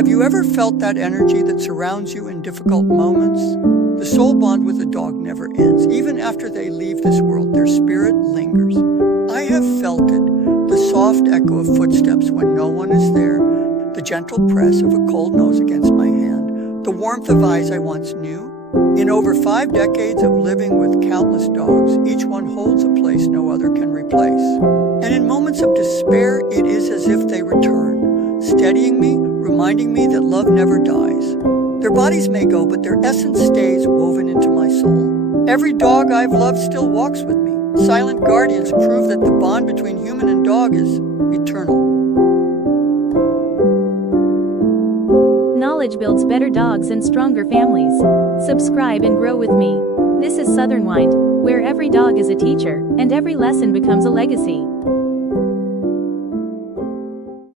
Have you ever felt that energy that surrounds you in difficult moments? The soul bond with a dog never ends. Even after they leave this world, their spirit lingers. I have felt it, the soft echo of footsteps when no one is there, the gentle press of a cold nose against my hand, the warmth of eyes I once knew. In over 5 decades of living with countless dogs, each one holds a place no other can replace. And in moments of despair, it is as if they return, steadying me, reminding me that love never dies. Their bodies may go, but their essence stays woven into my soul. Every dog I've loved still walks with me. Silent guardians prove that the bond between human and dog is eternal. Knowledge builds better dogs and stronger families. Subscribe and grow with me. This is Southern Wind, where every dog is a teacher, and every lesson becomes a legacy.